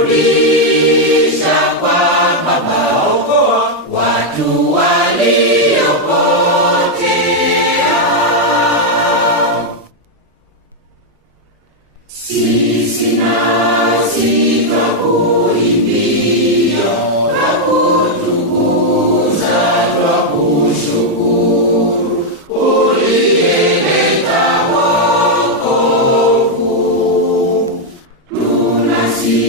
rudisha kwa Baba, Okoa watu waliopotea. Sisi nasi twakuimbia, twakutukuza, twakushukuru, uliyeleta wokovu. Tunasi